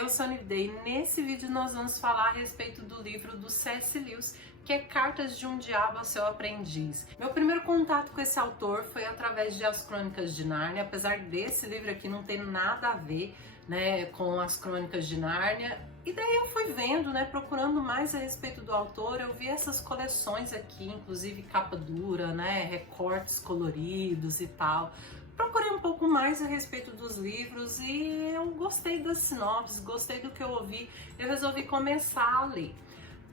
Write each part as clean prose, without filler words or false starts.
eu sou a Nividei e nesse vídeo nós vamos falar a respeito do livro do C.S. Lewis, que é Cartas de um Diabo ao Seu Aprendiz. Meu primeiro contato com esse autor foi através de As Crônicas de Nárnia, apesar desse livro aqui não ter nada a ver, né, com As Crônicas de Nárnia. E daí eu fui vendo, né, procurando mais a respeito do autor, eu vi essas coleções aqui, inclusive capa dura, né, recortes coloridos e tal. Procurei um pouco mais a respeito dos livros e eu gostei das sinopses, gostei do que eu ouvi, eu resolvi começar a ler.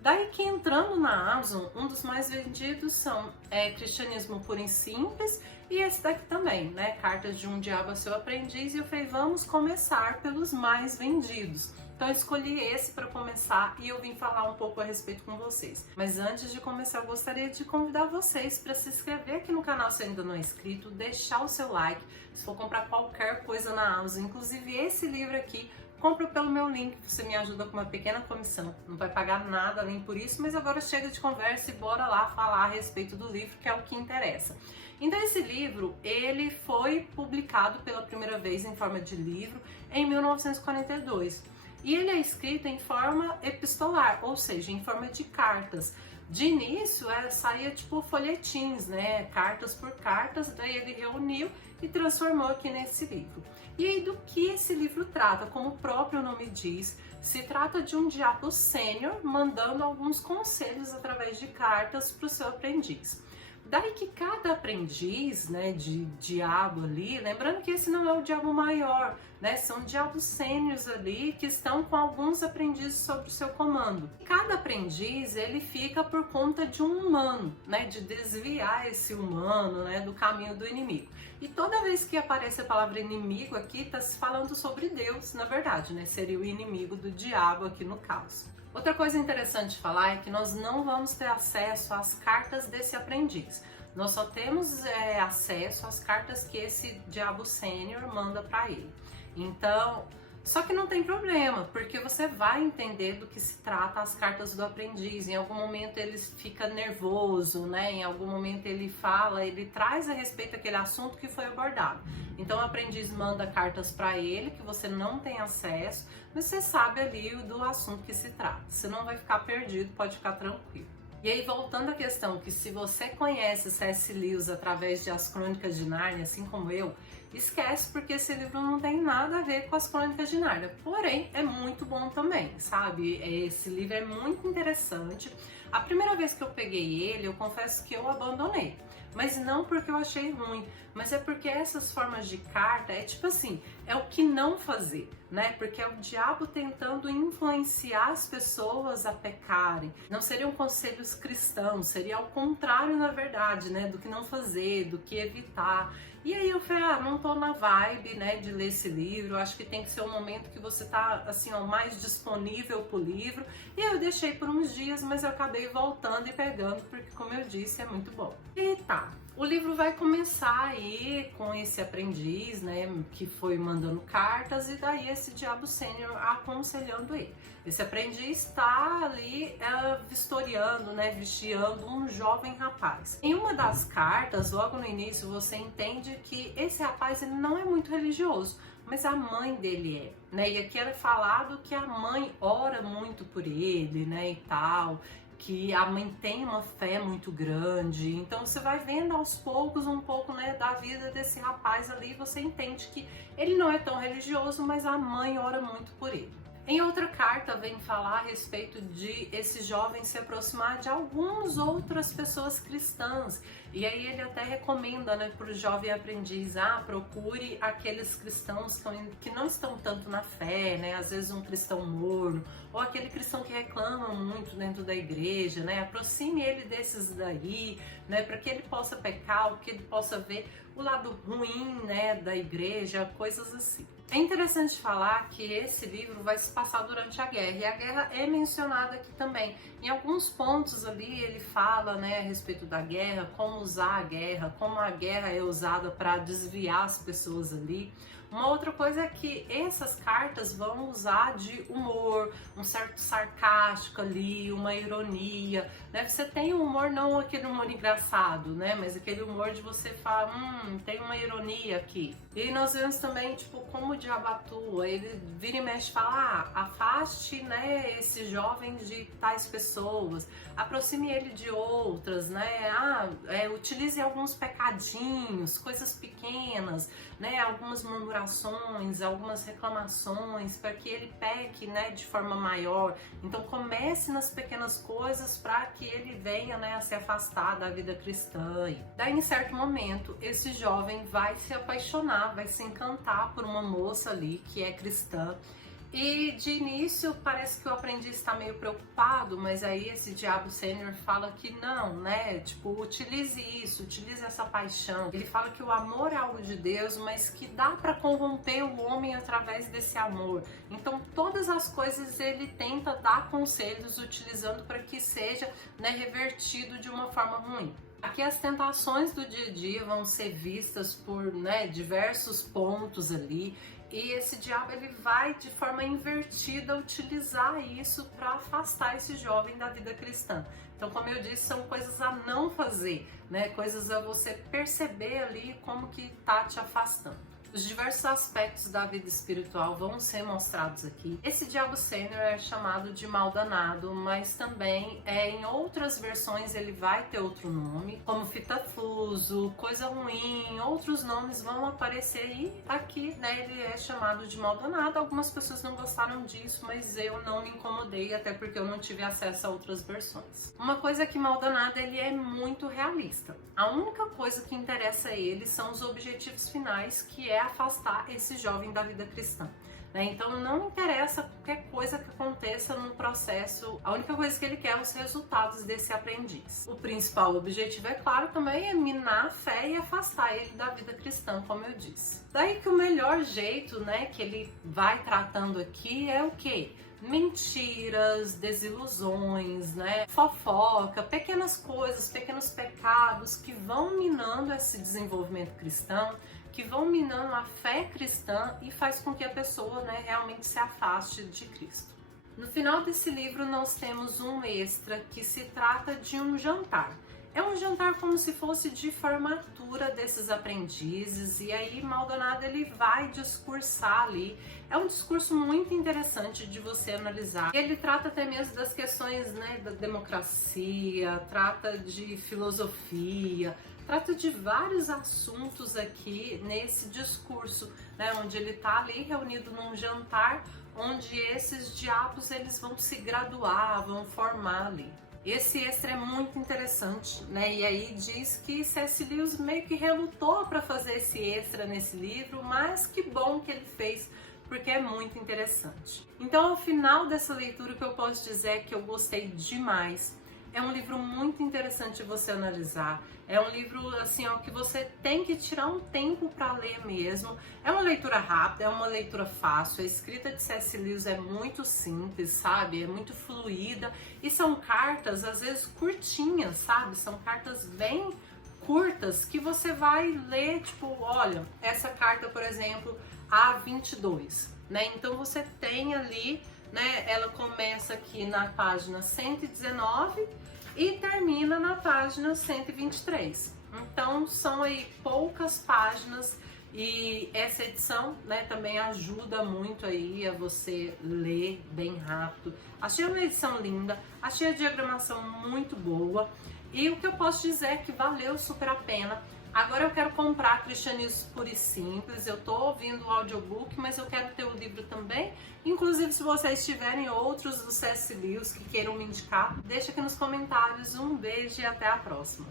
Daí que entrando na Amazon, um dos mais vendidos são Cristianismo Puro e Simples e esse daqui também, né, Cartas de um Diabo ao Seu Aprendiz, e eu falei, vamos começar pelos mais vendidos. Então eu escolhi esse para começar e eu vim falar um pouco a respeito com vocês. Mas antes de começar, eu gostaria de convidar vocês para se inscrever aqui no canal se ainda não é inscrito, deixar o seu like, se for comprar qualquer coisa na Amazon, inclusive esse livro aqui, compra pelo meu link, você me ajuda com uma pequena comissão, não vai pagar nada além por isso, mas agora chega de conversa e bora lá falar a respeito do livro, que é o que interessa. Então esse livro, ele foi publicado pela primeira vez em forma de livro em 1942. E ele é escrito em forma epistolar, ou seja, em forma de cartas. De início, saía tipo folhetins, né? Cartas por cartas, daí ele reuniu e transformou aqui nesse livro. E aí, do que esse livro trata? Como o próprio nome diz, se trata de um diabo sênior mandando alguns conselhos através de cartas para o seu aprendiz. Daí que cada aprendiz, né, de diabo ali, lembrando que esse não é o diabo maior, né, são diabos sêniores ali que estão com alguns aprendizes sob o seu comando. Cada aprendiz, ele fica por conta de um humano, né, de desviar esse humano, né, do caminho do inimigo. E toda vez que aparece a palavra inimigo aqui, está se falando sobre Deus, na verdade, né, seria o inimigo do diabo aqui no caso. Outra coisa interessante de falar é que nós não vamos ter acesso às cartas desse aprendiz. Nós só temos acesso às cartas que esse diabo sênior manda para ele. Então, só que não tem problema, porque você vai entender do que se trata as cartas do aprendiz. Em algum momento ele fica nervoso, né? Em algum momento ele fala, ele traz a respeito daquele assunto que foi abordado. Então o aprendiz manda cartas para ele que você não tem acesso, mas você sabe ali do assunto que se trata. Você não vai ficar perdido, pode ficar tranquilo. E aí, voltando à questão que se você conhece C.S. Lewis através de As Crônicas de Nárnia, assim como eu, esquece, porque esse livro não tem nada a ver com As Crônicas de Nárnia. Porém, é muito bom também, sabe? Esse livro é muito interessante. A primeira vez que eu peguei ele, eu confesso que eu abandonei. Mas não porque eu achei ruim, mas é porque essas formas de carta é tipo assim, é o que não fazer, né? Porque é o diabo tentando influenciar as pessoas a pecarem. Não seriam conselhos cristãos, seria ao contrário, na verdade, né? Do que não fazer, do que evitar. E aí eu falei, não tô na vibe, né, de ler esse livro, acho que tem que ser um momento que você tá, assim, ó, mais disponível pro livro. E eu deixei por uns dias, mas eu acabei voltando e pegando, porque como eu disse, é muito bom. E tá, o livro vai começar aí com esse aprendiz, né, que foi mandando cartas, e daí esse diabo sênior aconselhando ele. Esse aprendiz está ali vistoriando, né, vigiando um jovem rapaz. Em uma das cartas, logo no início, você entende que esse rapaz ele não é muito religioso, mas a mãe dele é, né? E aqui era falado que a mãe ora muito por ele, né, e tal, que a mãe tem uma fé muito grande. Então você vai vendo aos poucos um pouco, né, da vida desse rapaz ali, e você entende que ele não é tão religioso, mas a mãe ora muito por ele. Em outra carta vem falar a respeito de esse jovem se aproximar de algumas outras pessoas cristãs. E aí ele até recomenda, né, para o jovem aprendiz, procure aqueles cristãos que não estão tanto na fé, né, às vezes um cristão morno, ou aquele cristão que reclama muito dentro da igreja, né, aproxime ele desses daí, né, para que ele possa pecar, ou que ele possa ver o lado ruim, né, da igreja, coisas assim. É interessante falar que esse livro vai se passar durante a guerra, e a guerra é mencionada aqui também. Em alguns pontos ali ele fala, né, a respeito da guerra, como usar a guerra, como a guerra é usada para desviar as pessoas ali. Uma outra coisa é que essas cartas vão usar de humor, um certo sarcástico ali, uma ironia, né? Você tem um humor, não aquele humor engraçado, né? Mas aquele humor de você falar, tem uma ironia aqui. E aí nós vemos também, tipo, como o diabo atua. Ele vira e mexe e fala, afaste, né, esse jovem de tais pessoas, aproxime ele de outras, né? Utilize alguns pecadinhos, coisas pequenas, né? Algumas murmurações, algumas reclamações, para que ele peque, né, de forma maior. Então comece nas pequenas coisas para que ele venha, né, a se afastar da vida cristã. E daí, em certo momento, esse jovem vai se apaixonar, vai se encantar por uma moça ali que é cristã. E de início parece que o aprendiz está meio preocupado, mas aí esse diabo sênior fala que não, né? Tipo, utilize isso, utilize essa paixão. Ele fala que o amor é algo de Deus, mas que dá para corromper o homem através desse amor. Então, todas as coisas ele tenta dar conselhos utilizando para que seja, né, revertido de uma forma ruim. Aqui as tentações do dia a dia vão ser vistas por, né, diversos pontos ali. E esse diabo ele vai de forma invertida utilizar isso para afastar esse jovem da vida cristã. Então, como eu disse, são coisas a não fazer, né? Coisas a você perceber ali como que tá te afastando. Os diversos aspectos da vida espiritual vão ser mostrados aqui. Esse diabo sênior é chamado de mal danado, mas também em outras versões ele vai ter outro nome, como fitafuso, coisa ruim, outros nomes vão aparecer e aqui, né, ele é chamado de mal danado. Algumas pessoas não gostaram disso, mas eu não me incomodei, até porque eu não tive acesso a outras versões. Uma coisa é que mal danado ele é muito realista. A única coisa que interessa a ele são os objetivos finais, que é afastar esse jovem da vida cristã, né? Então não interessa qualquer coisa que aconteça no processo, a única coisa que ele quer é os resultados desse aprendiz. O principal objetivo, é claro, também é minar a fé e afastar ele da vida cristã, como eu disse. Daí que o melhor jeito, né, que ele vai tratando aqui é o quê? Mentiras, desilusões, né, fofoca, pequenas coisas, pequenos pecados que vão minando esse desenvolvimento cristão, que vão minando a fé cristã e faz com que a pessoa, né, realmente se afaste de Cristo. No final desse livro nós temos um extra que se trata de um jantar. É um jantar como se fosse de formatura desses aprendizes, e aí Maldonado ele vai discursar ali. É um discurso muito interessante de você analisar. Ele trata até mesmo das questões, né, da democracia, trata de filosofia, trata de vários assuntos aqui nesse discurso, né, onde ele está ali reunido num jantar, onde esses diabos eles vão se graduar, vão formar ali. Esse extra é muito interessante, né? E aí diz que C.S. Lewis meio que relutou para fazer esse extra nesse livro, mas que bom que ele fez, porque é muito interessante. Então, ao final dessa leitura, o que eu posso dizer é que eu gostei demais. É um livro muito interessante de você analisar. É um livro assim, ó, que você tem que tirar um tempo para ler mesmo. É uma leitura rápida, é uma leitura fácil. A escrita de C.S. Lewis é muito simples, sabe? É muito fluida. E são cartas, às vezes, curtinhas, sabe? São cartas bem curtas que você vai ler, tipo, olha, essa carta, por exemplo, A22, né? Então você tem ali, né? Ela começa aqui na página 119 e termina na página 123. Então são aí poucas páginas e essa edição, né, também ajuda muito aí a você ler bem rápido. Achei uma edição linda, achei a diagramação muito boa e o que eu posso dizer é que valeu super a pena. Agora eu quero comprar Cristianismo Puro e Simples, eu tô ouvindo o audiobook, mas eu quero ter o livro também. Inclusive, se vocês tiverem outros do C.S. Lewis que queiram me indicar, deixa aqui nos comentários. Um beijo e até a próxima!